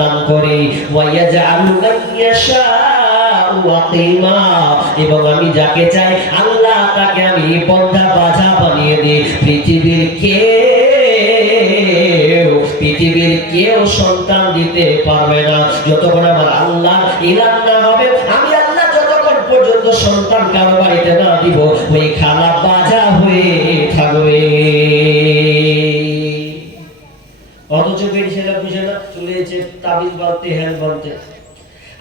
দান করি ওয়া ইয়াজআলু মান ইয়াশাউ ওয়াকিমা, এবং আমি যাকে চাই আল্লাহ তাকে আমি পর্দা বাঁধা বানিয়ে দিই। পৃথিবীর কেউ সন্তান দিতে পারবে না যতক্ষণ আমার আল্লাহ ইলাহ না হবে। আমি আল্লাহ যতক্ষণ পর্যন্ত সন্তান কারো বাড়িতে না দিব ওই খানা বাজা হয়ে থাকবে। অথচ বেরিয়েছিলাম বুঝে না, চলে এসে তাবিজ বাঁধতে হ্যান বাঁধতে।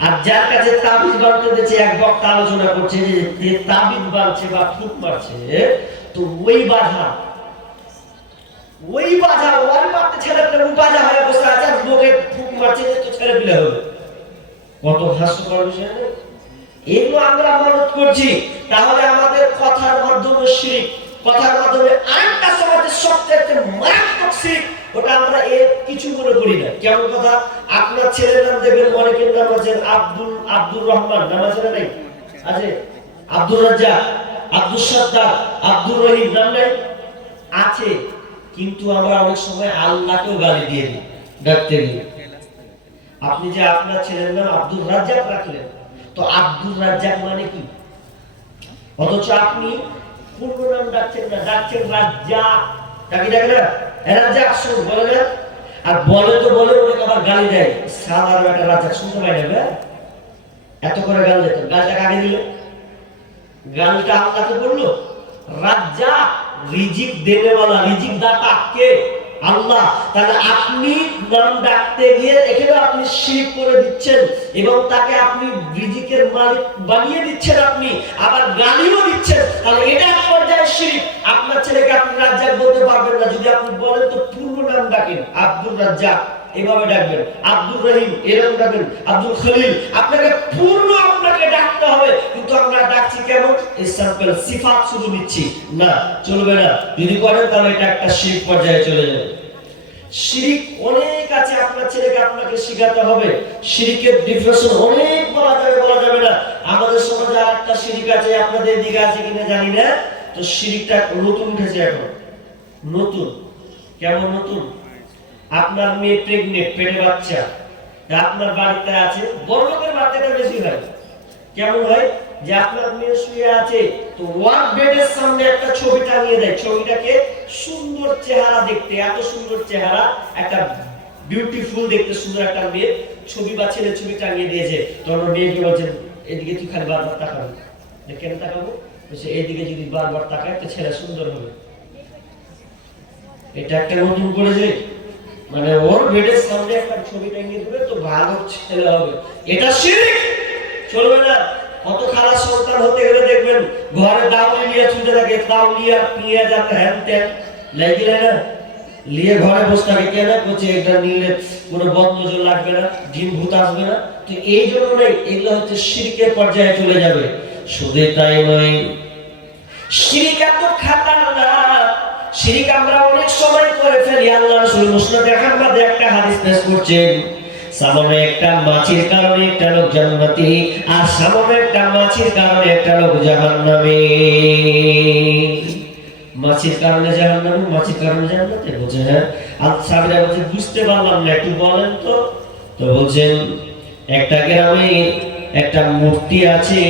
আর যার কাছে তাবিজ বাঁধতে দিচ্ছে, এক বক্তা আলোচনা করছে যে তাবিজ বাঁধছে বা ফুট মারছে, তো ওই বাধা ওই মারতে ছেলে পেলে বাজা হয়ে বসে আছে, লোকে ফুট মারছে তো ছেলে পেলে হবে। কত হাস্যকর বিষয় না? এগুলো আমরা মানত করছি, তাহলে আমাদের কথার মাধ্যমে শিরক, কথার মাধ্যমে আরেকটা সমাজের সবচেয়ে মারাত্মক শিরক, ওটা আমরা এর কিছু মনে করি না। কেমন কথা? আপনার ছেলের নাম দেখবেন অনেকের নাম আছে আব্দুর রহমান, নাম আছে না? নাই আছে। আব্দুর রাজ্জাক, আব্দুল সাত্তার, আব্দুর রহিম, নাম নাই? আছে। কিন্তু আমরা অনেক সময় আল্লাহকেও গালি দিয়ে দিই ডাকতে গিয়ে। আপনি যে আপনার ছেলের নাম আব্দুর রাজ্জাক রাখলেন, তো আব্দুর রাজ্জাক মানে কি? অথচ আপনি পূর্ণ নাম ডাকছেন না, ডাকছেন রাজ্জাক। ডাকি ডাকে না রাজ্জাক, শুন বলে না। আর বলে তো বলে ওনাকে আবার গালি দেয়, সাধারণ একটা রাজ্জাক শুনতে পাই না, এত করে গাল দিত। গালটা কাকে দিল? গালটা আল্লাহকে বললো। রাজ্জাক রিজিক দেনেওয়ালা, রিজিক দাতা কে? আল্লাহ। তাহলে আপনি নাম ডাকতে গিয়ে এখানে আপনি শিরক করে দিচ্ছেন এবং তাকে আপনি রিজিকের মালিক বানিয়ে দিচ্ছেন, আপনি আবার গালিও দিচ্ছেন। তাহলে এটা এক পর্যায়ে শিরক। আপনার ছেলেকে আপনি রাজ্জাক বলতে পারবেন না। যদি আপনি বলেন তো পূর্ণ নাম ডাকেন, আব্দুর রাজ্জাক এভাবে ডাকবেন, আব্দুর রহিম এরকম ডাকবেন, আব্দুল খলিল, আপনাকে পূর্ণ আপনাকে ডাকতে হবে। কিন্তু আমরা ডাকছি কেমন? এক্সাম্পল, সিফাত শুধু নিচ্ছি না, চলবে না। যদি করেন তাহলে এটা একটা শিরক পর্যায়ে চলে যাবে। শিরক অনেক আছে, আপনার ছেলেকে আপনাকে শিখাতে হবে। শিরকের ডিফিনিশন অনেক বলা যাবে না। আমাদের সমাজে আরেকটা শিরক আছে, আপনাদের দিকে আছে কিনা জানি না। তো শিরকটা নতুন উঠেছে এখন। নতুন কেমন নতুন? আপনার মেয়ে প্রেগনেন্ট, পেটে বাচ্চা, আপনার বাড়িতে আছে। বড় লোকের বাচ্চাটা বেশি হয়। কেমন হয়? যে আপনার মেয়ে শুয়ে আছে, তো ওয়ার্ড বেডের সামনে একটা ছবি টাঙিয়ে দেয়। ছবিটাকে সুন্দর চেহারা দেখতে, এত সুন্দর চেহারা, একটা বিউটিফুল দেখতে সুন্দর একটা মেয়ে ছবি বা ছেলে ছবি টাঙিয়ে দিয়েছে। তখন মেয়েকে বলছেন এদিকে তুই খালি বারবার তাকাবি। কেন তাকাবো? বলছে এইদিকে যদি বারবার তাকায় তো ছেলে সুন্দর হবে। এটা একটা নতুন করেছে, মানে ওর বেডের সামনে একটা ছবি টাঙিয়ে দেবে তো ভালো ছেলে হবে। এটা শিরক, চলবে না। কত খারাপ সন্তান হতে গেলে দেখবেন ঘরে দাউলি নিয়ে ছুটে থাকে, দাউলি আর পেঁয়াজ আর হ্যান ত্যান লাগিয়ে না নিয়ে ঘরে বসে থাকে। কেন? বলছে এটা নিলে কোনো বদনজর লাগবে না, জিন ভূত আসবে না। তো এই জন্য নেই, এগুলো হচ্ছে শিরকের পর্যায়ে চলে যাবে। শুধু তাই নয়, শিরক এত খাতারনাক, শিরক আমরা অনেক সময় করে ফেলি। আল্লাহ রাসূল মুসনাদে আহমদে একটা হাদিস পেশ করছেন, সামনে একটা মাছির কারণে একটা লোক জান্নাতি, আর সামনে একটা মাছির কারণে একটা লোক জাহান্নামী। মাছির কারণে জাহান্নামী, মাছির কারণে জান্নাতে। বলছে হ্যাঁ। আর সাহাবীরা বলছে বুঝতে পারলাম না, একটু বলেন তো। তো বলছেন একটা গ্রামে একটা মূর্তি আছে,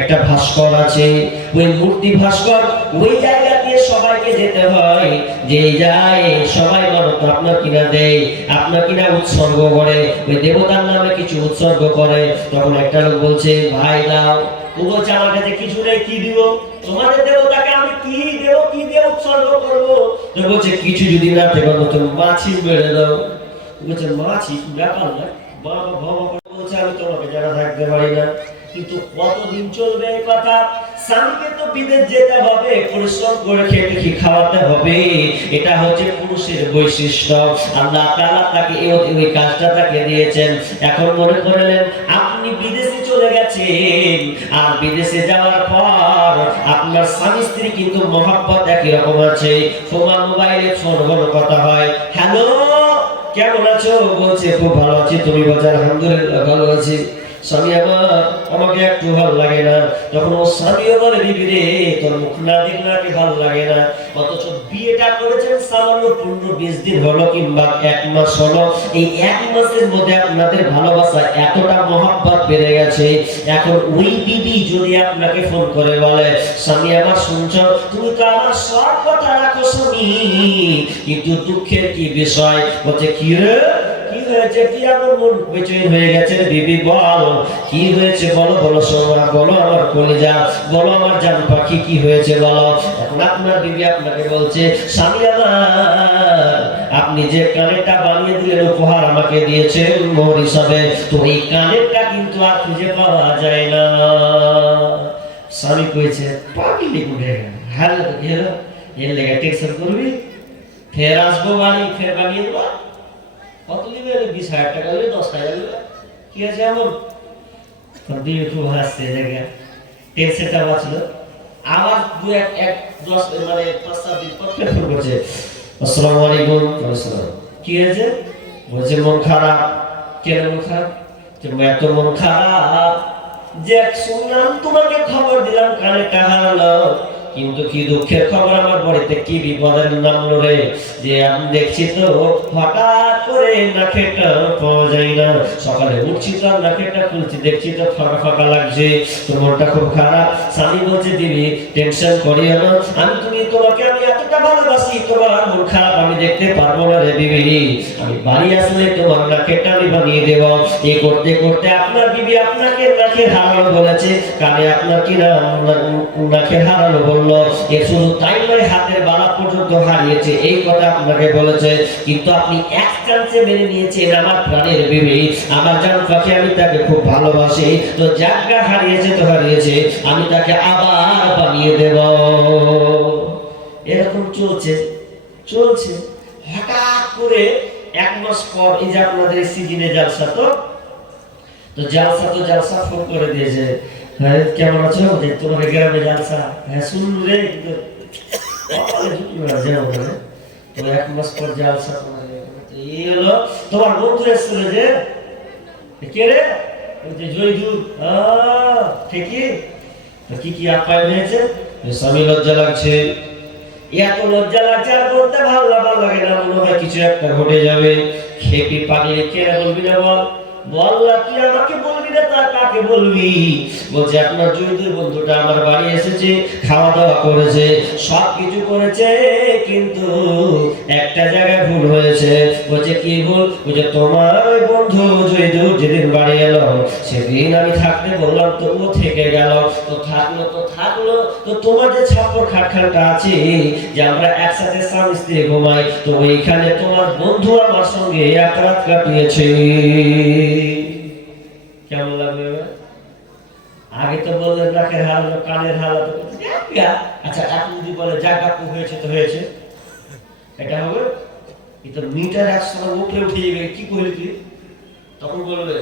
একটা ভাস্কর আছে। ওই মূর্তি ভাস্কর ওই জায়গাতে সবাইকে যেতে হয়, যে যায় সবাই মানত আপনার কিনা দেয়, আপনার কিনা উৎসর্গ করে, ওই দেবতার নামে কিছু উৎসর্গ করে। তখন একটা লোক বলছে ভাই দাও। ও বলছে আমার কাছে কিছু নেই, কি দিব? তোমাদের দেবতাকে আমি কি দেব, কি দিয়ে উৎসর্গ করবো? তো বলছে কিছু যদি না থেকে তো মাছি বেড়ে দাও। বলছে মাছি ব্যাপার না বাবা, বলছে আমি তোমাকে জানা থাকতে পারি না। কিন্তু কতদিন চলবে এই কথা? স্বামীকে তো বিদেশ যেতে হবে, পরিশ্রম করে খেতে কি খাওয়াতে হবে। এটা হচ্ছে পুরুষের বৈশিষ্ট্য। আল্লাহ তাআলা তাকে এই কাজটা তাকে দিয়েছেন। এখন মনে করলেন আপনি বিদেশে চলে গেছেন, আর বিদেশে যাওয়ার পর আপনার স্বামী স্ত্রী কিন্তু মহব্বত একই রকম আছে। ফোন মোবাইলে ফোন কথা হয়, হ্যালো কেমন আছো? বলছে খুব ভালো আছি। তুমি বলছো আলহামদুলিল্লাহ ভালো আছি। স্বামী আমার, আমাকে একটু ভালো লাগে না। তখন ও স্বামীও বলে বিবি রে, তোর মুখ না দেখলে কি ভালো লাগে না? অথচ বিয়েটা করেছেন সামান্য 15-20 দিন হলো কিংবা 1 মাস হলো, এই 1 মাসের মধ্যে আপনাদের ভালোবাসা এতটা মহব্বত বেড়ে গেছে। এখন ওই বিবি যদি আপনাকে ফোন করে বলে স্বামী আমার শুনছো, তুমি তো আমার সব কথা রাখো স্বামী, কিন্তু দুঃখের কি বিষয়? বলছে কি রে, কি হয়েছে, কি এমন মন বেচৈন হয়ে গেছে? বিবি বল কি হয়েছে, বলো বলো সোনা, বলো আমার কলিজা, বলো আমার জান পাখি, কি হয়েছে বলো। এখন আপনার বিবি আপনাকে বলছে স্বামী আমার, আপনি যে কানেরটা বানিয়ে দিলেন উপহার আমাকে দিয়েছেন মোহর হিসাবে, তো এই কানেরটা কিন্তু আর খুঁজে পাওয়া যায় না। স্বামী কইছে পাগলি করে হাল গেল, এর লেগে টেনশন করবি, ফের আসবো বাড়ি, ফের বানিয়ে দেবো। কত দিবে? 20,000 টাকা হলে 10,000 দিবে, কি আছে এমন? তোর বিবি খুব হাসছে, জায়গা টেনশনটা বাঁচলো। আবার 5-7 দিন পর ফের ফোন করছে, আসসালামু আলাইকুম। কি হয়েছে? বলছে মন খারাপ। কেন মন খারাপ? এত মন খারাপ যে শুনলাম তোমাকে খবর দিলাম কানেরটা হারালো, কিন্তু কি দুঃখের খবর, আমার বাড়িতে কি বিপদের নামলো রে, যে আমি দেখছি তো হঠাৎ করে নাকেরটা পাওয়া যায় না, সকালে উঠছি তো আর নাকেরটা খুলছি, দেখছি তো ফাঁকা ফাঁকা লাগছে, তো মনটা খুব খারাপ। স্বামী বলছে দিবি টেনশন করিও না, তোমাকে আমি এতটা ভালোবাসি, তোমার মন খারাপ আমি দেখতে পারবো না রে বিবি, আমি বাড়ি আসলে তোমার নাকেরটা আমি বানিয়ে দেব। এই করতে করতে আপনার বিবি আপনাকে নাকের হারালো বলেছে, কানে আপনার কি না নাকের হারালো বললো, এর শুধু তাই নয় হাতের বালা পর্যন্ত হারিয়েছে, এই কথা আপনাকে বলেছে, কিন্তু আপনি এক চান্সে মেনে নিয়েছেন আমার প্রাণের বিবি, আমার জান পাখি, আমি তাকে খুব ভালোবাসি, তো জায়গা হারিয়েছে তো হারিয়েছে, আমি তাকে আবার বানিয়ে দেব। এরকম চলছে চলছে। হঠাৎ করে 1 মাস পর এই যে আপনাদের সিজনে জালসা, তো জালসা ফোন করে দিয়েছে, হ্যাঁ কেমন আছো, যে তোমার গ্রামে জালসা, হ্যাঁ শুনলু রে, কিন্তু তো 1 মাস পর জালসা, এই হলো তোমার বন্ধু এসেছিল যে, কে রে? জয়দুর। ঠিকই, তো কি কি আপ্যায়ন হয়েছে? স্বামী লজ্জা লাগছে, এত লজ্জা লাগছে আর বলতে ভালো লাগে না, মনে হয় কিছু একটা ঘটে যাবে। খেপি পাগলে কে বলবি না বল, বল না, তুই আমাকে বলবি না তা কাকে বলবি? বলছে আপনার জয়দুর বন্ধুটা আমার বাড়ি এসেছে, খাওয়া দাওয়া করেছে, সব কিছু করেছে, কিন্তু একটা জায়গায় ভুল হয়েছে। বলছে কি ভুল? বলছে তোমার ওই বন্ধু জয়দুর যেদিন বাড়ি এলো সেদিন আমি থাকতে বললাম তো ও থেকে গেল, তো থাকলো তো তোমার যে ছাপর খাটখানটা আছে যে আমরা একসাথে স্বামী স্ত্রী ঘুমাই, তো ওইখানে তোমার বন্ধু আমার সঙ্গে এক রাত কাটিয়েছে। কেমন লাগবে? আগে তো বললেন নাকের হারালো, কানের হারালো, আচ্ছা এখন যদি বলে জায়গা হয়েছে তো হয়েছে, এটা হবে? এটা মিটার 100 উপরে উঠে যাবে, কি করলি তুই? তখন বলবে